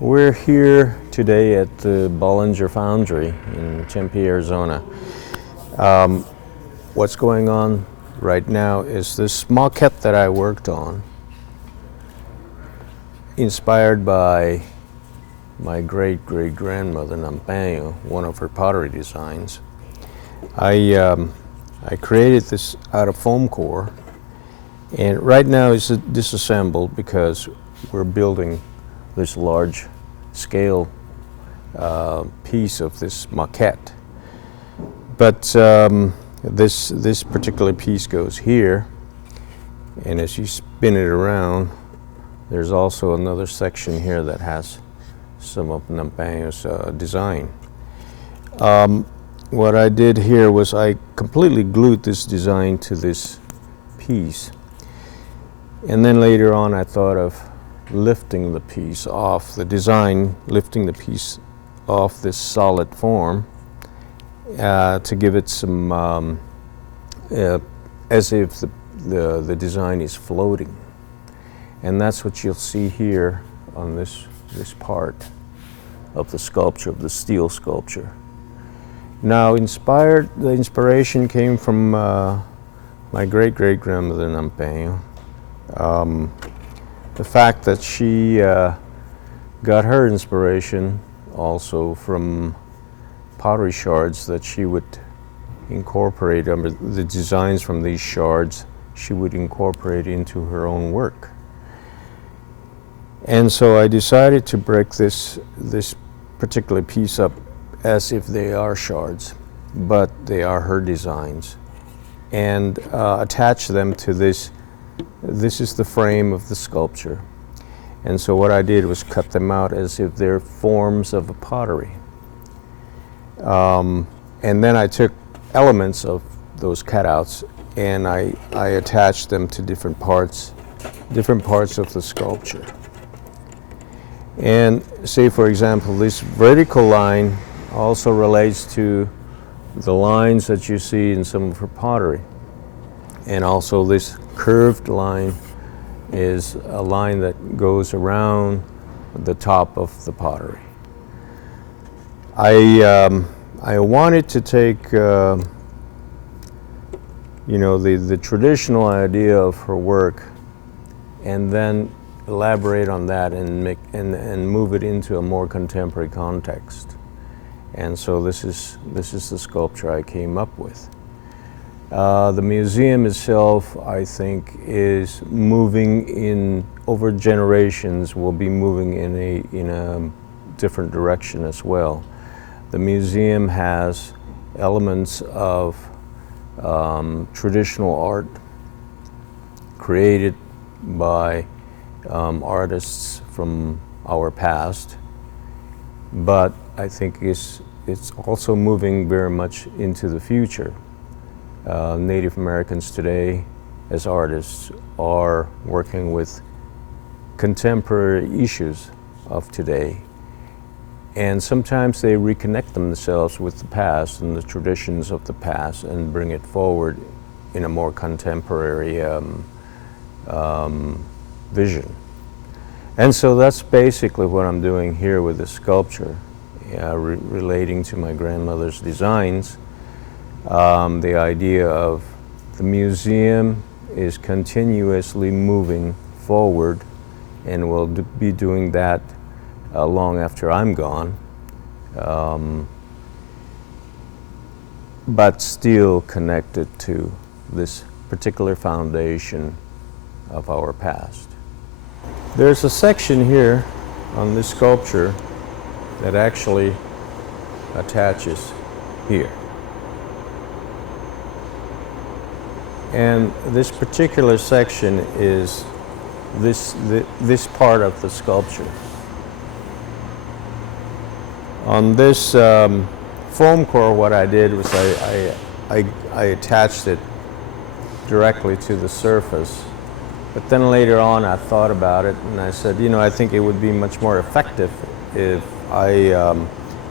We're here today at the Bollinger Foundry in Tempe, Arizona. What's going on right now is this maquette that I worked on, inspired by my great-great-grandmother Namingah, one of her pottery designs. I created this out of foam core, and right now it's disassembled because we're building this large scale piece of this maquette. But this particular piece goes here, and as you spin it around, there's also another section here that has some of Namingah's design. What I did here was I completely glued this design to this piece, and then later on I thought of lifting the piece off the design, lifting the piece off this solid form to give it some, as if the design is floating. And that's what you'll see here on this part of the sculpture, of the steel sculpture. Now, the inspiration came from my great-great-grandmother Namingah. The fact that she got her inspiration also from pottery shards that she would incorporate, the designs from these shards she would incorporate into her own work. And so I decided to break this particular piece up as if they are shards, but they are her designs, and attach them to this. This is the frame of the sculpture. And so what I did was cut them out as if they're forms of a pottery. And then I took elements of those cutouts and I attached them to different parts of the sculpture. And say, for example, this vertical line also relates to the lines that you see in some of her pottery. And also this curved line is a line that goes around the top of the pottery. I wanted to take the traditional idea of her work and then elaborate on that and move it into a more contemporary context. And so this is the sculpture I came up with. The museum itself, I think, is moving over generations, will be moving in a different direction as well. The museum has elements of traditional art created by artists from our past, but I think it's also moving very much into the future. Native Americans today, as artists, are working with contemporary issues of today. And sometimes they reconnect themselves with the past and the traditions of the past and bring it forward in a more contemporary vision. And so that's basically what I'm doing here with this sculpture, relating to my grandmother's designs. The idea of the museum is continuously moving forward and will be doing that long after I'm gone, but still connected to this particular foundation of our past. There's a section here on this sculpture that actually attaches here. And this particular section is this part of the sculpture. On this foam core, what I did was I attached it directly to the surface. But then later on I thought about it and I said, I think it would be much more effective if I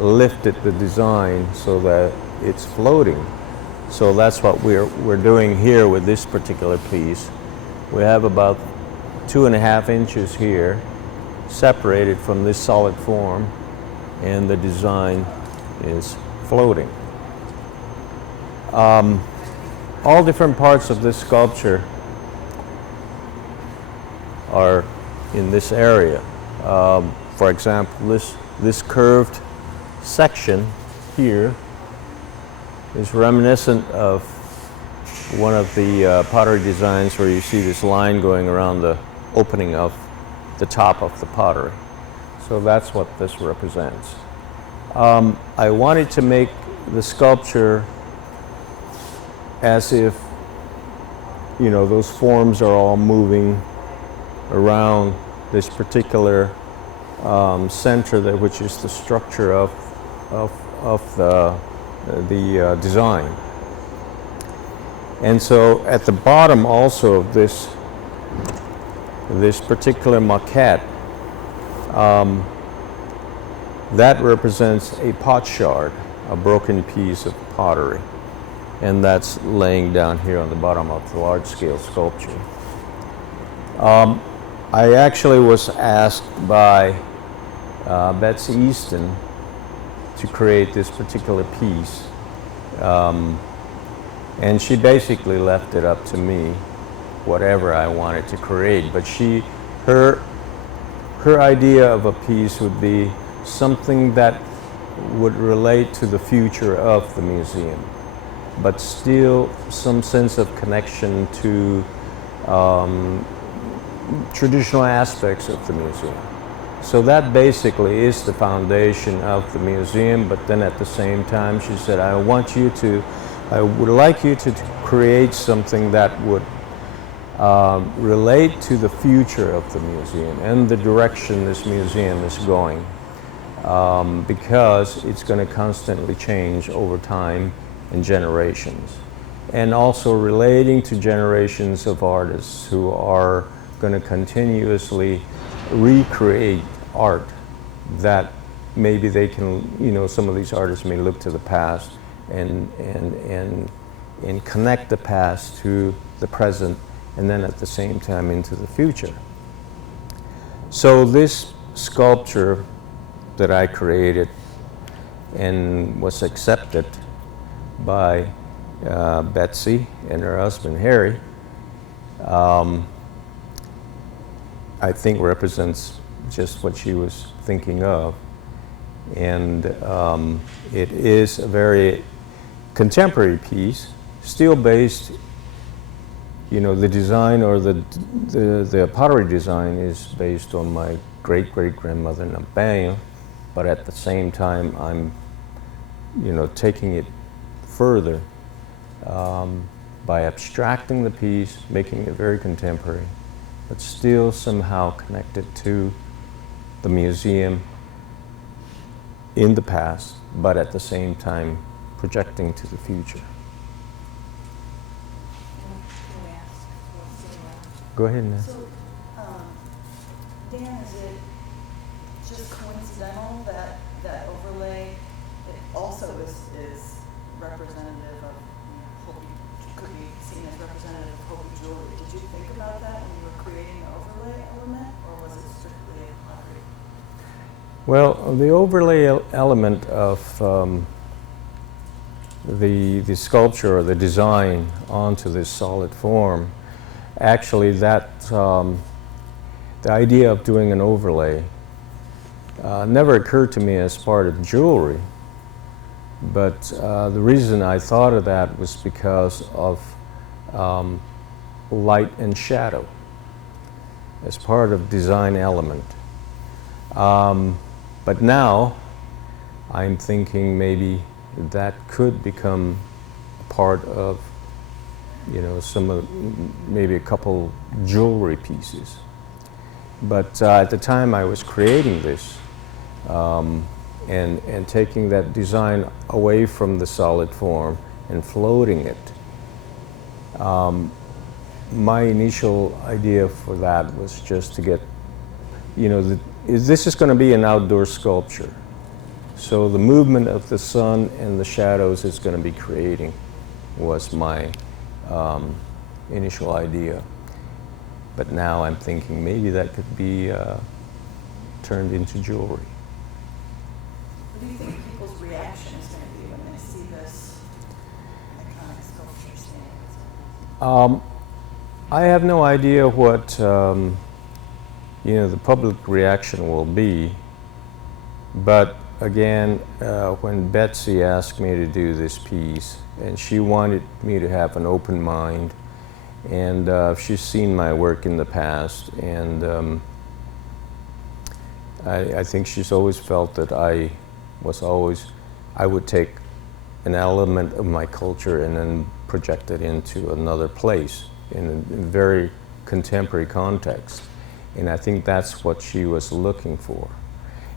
lifted the design so that it's floating. So that's what we're doing here with this particular piece. We have about 2.5 inches here, separated from this solid form, and the design is floating. All different parts of this sculpture are in this area. For example, this curved section here is reminiscent of one of the pottery designs where you see this line going around the opening of the top of the pottery. So that's what this represents. I wanted to make the sculpture as if, you know, those forms are all moving around this particular center, which is the structure of the design. And so at the bottom also of this particular maquette, that represents a pot shard, a broken piece of pottery. And that's laying down here on the bottom of the large-scale sculpture. I actually was asked by Betsy Easton to create this particular piece. And she basically left it up to me, whatever I wanted to create. But her idea of a piece would be something that would relate to the future of the museum, but still some sense of connection to traditional aspects of the museum. So that basically is the foundation of the museum, but then at the same time she said, I would like you to create something that would relate to the future of the museum and the direction this museum is going, because it's going to constantly change over time and generations. And also relating to generations of artists who are going to continuously recreate art that maybe they can, you know, some of these artists may look to the past and connect the past to the present, and then at the same time into the future. So this sculpture that I created and was accepted by Betsy and her husband Harry, I think represents just what she was thinking of. And it is a very contemporary piece, still based, you know, the design or the pottery design is based on my great-great-grandmother Namingah, but at the same time I'm, you know, taking it further by abstracting the piece, making it very contemporary, but still somehow connected to the museum in the past, but at the same time projecting to the future. Can we ask what's Go ahead, Ness. So, Dan, is it just coincidental that that overlay it also is representative of, Hopi, could be seen as representative of Hopi jewelry? Did you think about that when you were creating the overlay element, or was it strictly pottery? Well, the overlay element of the sculpture or the design onto this solid form, actually the idea of doing an overlay never occurred to me as part of jewelry, but the reason I thought of that was because of light and shadow as part of design element. But now I'm thinking maybe that could become part of, you know, maybe a couple jewelry pieces. But at the time I was creating this and taking that design away from the solid form and floating it, my initial idea for that was just to get, you know, this is going to be an outdoor sculpture. So the movement of the sun and the shadows it's going to be creating was my initial idea. But now I'm thinking maybe that could be turned into jewelry. What do you think people's reaction is going to be when they see this iconic sculpture stand? I have no idea what the public reaction will be, but again, when Betsy asked me to do this piece, and she wanted me to have an open mind, and she's seen my work in the past, and I think she's always felt that I would take an element of my culture and then project it into another place in a very contemporary context. And I think that's what she was looking for.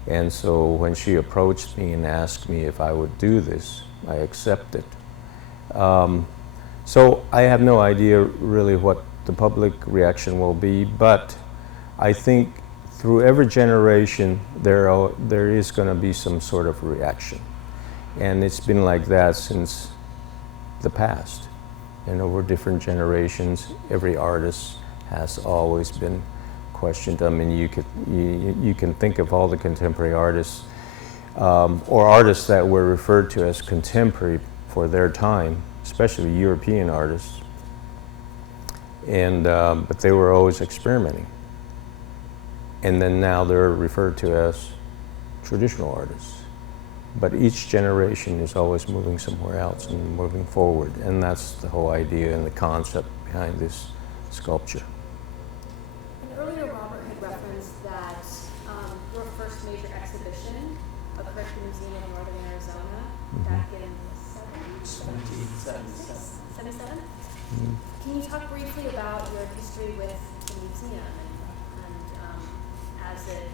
And so when she approached me and asked me if I would do this, I accepted. So I have no idea really what the public reaction will be, but I think through every generation there is going to be some sort of reaction. And it's been like that since the past. And over different generations, every artist has always been questioned. I mean, you can think of all the contemporary artists, or artists that were referred to as contemporary for their time, especially European artists. And but they were always experimenting. And then now they're referred to as traditional artists. But each generation is always moving somewhere else and moving forward. And that's the whole idea and the concept behind this sculpture. And earlier Robert had referenced that your first major exhibition occurred at the Museum of Northern Arizona back in 1777? Can you talk briefly about your history with the museum and as it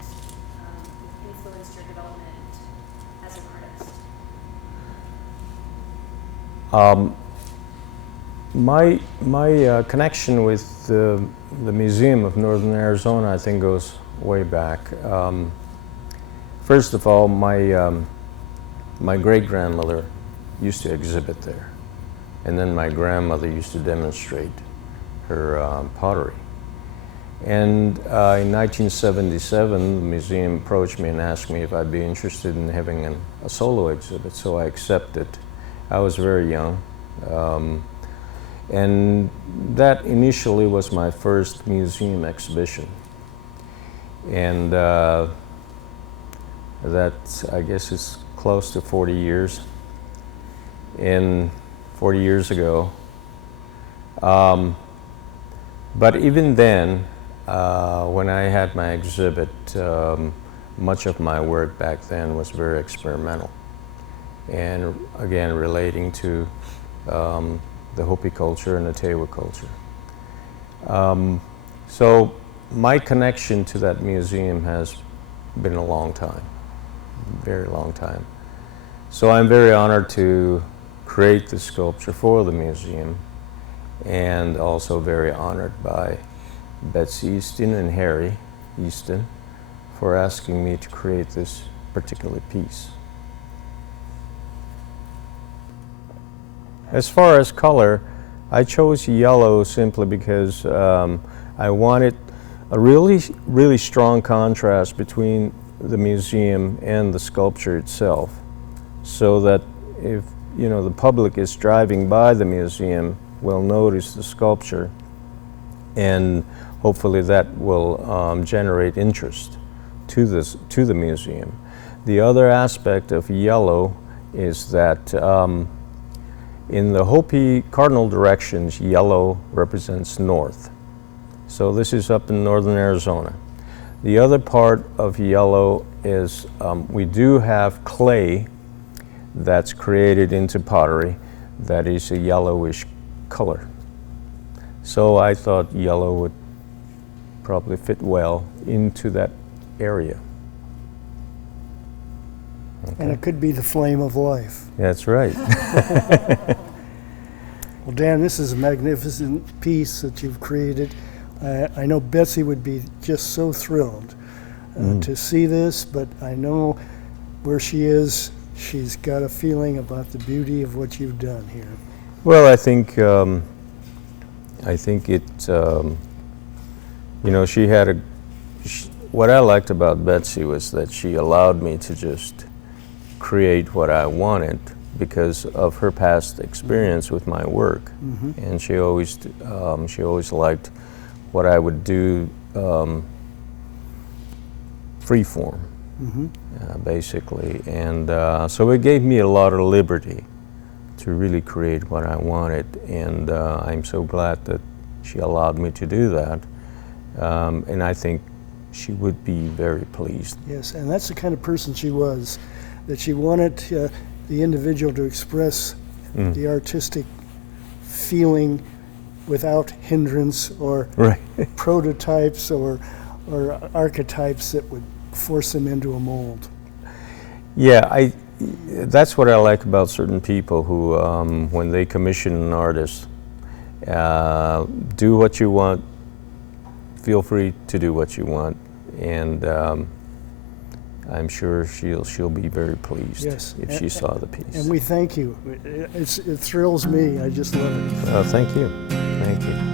influenced your development as an artist? My connection with the Museum of Northern Arizona, I think, goes way back. First of all, my great-grandmother used to exhibit there, and then my grandmother used to demonstrate her pottery. And in 1977, the museum approached me and asked me if I'd be interested in having a solo exhibit, so I accepted. I was very young. And that initially was my first museum exhibition. And that, I guess, is close to 40 years. And 40 years ago. But even then, when I had my exhibit, much of my work back then was very experimental. And again, relating to the Hopi culture and the Tewa culture. So my connection to that museum has been a long time, very long time. So I'm very honored to create the sculpture for the museum, and also very honored by Betsy Easton and Harry Easton for asking me to create this particular piece. As far as color, I chose yellow simply because I wanted a really strong contrast between the museum and the sculpture itself, so that if the public is driving by the museum, will notice the sculpture, and hopefully that will generate interest to the museum. The other aspect of yellow is that in the Hopi cardinal directions, yellow represents north. So this is up in northern Arizona. The other part of yellow is we do have clay that's created into pottery that is a yellowish color. So I thought yellow would probably fit well into that area. Okay. And it could be the flame of life. That's right. Well, Dan, this is a magnificent piece that you've created. I know Betsy would be just so thrilled to see this, but I know where she is, she's got a feeling about the beauty of what you've done here. Well, I think it. She had what I liked about Betsy was that she allowed me to just create what I wanted because of her past experience with my work, and she always liked what I would do free form, basically, and so it gave me a lot of liberty to really create what I wanted, and I'm so glad that she allowed me to do that, and I think she would be very pleased. Yes, and that's the kind of person she was, that she wanted the individual to express the artistic feeling without hindrance or Right. prototypes or archetypes that would force them into a mold. Yeah, that's what I like about certain people who, when they commission an artist, do what you want, feel free to do what you want, and I'm sure she'll be very pleased if she saw the piece. And we thank you. It thrills me. I just love it. Thank you. Thank you.